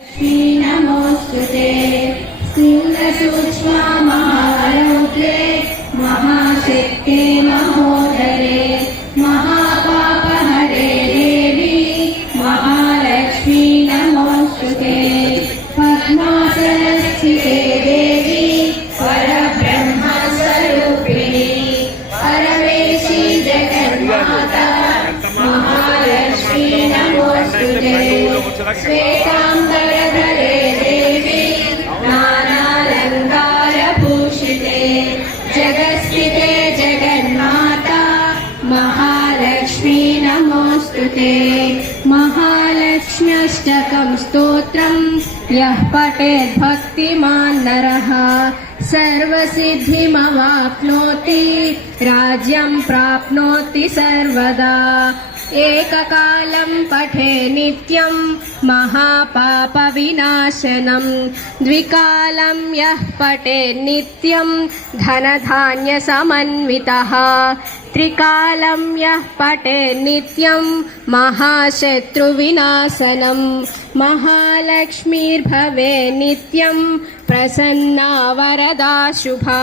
लक्ष्मी नमोस्तुते स्थूलसूक्ष्मा महारौद्रे महाशक्ते महोदरे महापापहरे देवी महालक्ष्मी नमोस्तुते पद्मासनस्थिते देवी परब्रह्मस्वरूपिणी परमेशी जगन्माता महालक्ष्मी नमोस्तुते श्वेताम्बरधरे देवी नानालङ्कारभूषिते जगत्स्थिते जगन्माता महालक्ष्मी नमोस्तुते महालक्ष्म्यष्टकं स्तोत्रं यः पठेत् भक्तिमान् नरः सर्वसिद्धिमवाप्नोति राज्यं प्राप्नोति सर्वदा एककालं पठे नित्यं महापापविनाशनं द्विकालं यः पठे नित्यं धनधान्यसमन्वितः त्रिकालं यः पठे नित्यं महाशत्रुविनाशनं महालक्ष्मीर्भवे नित्यं प्रसन्ना वरदा शुभा।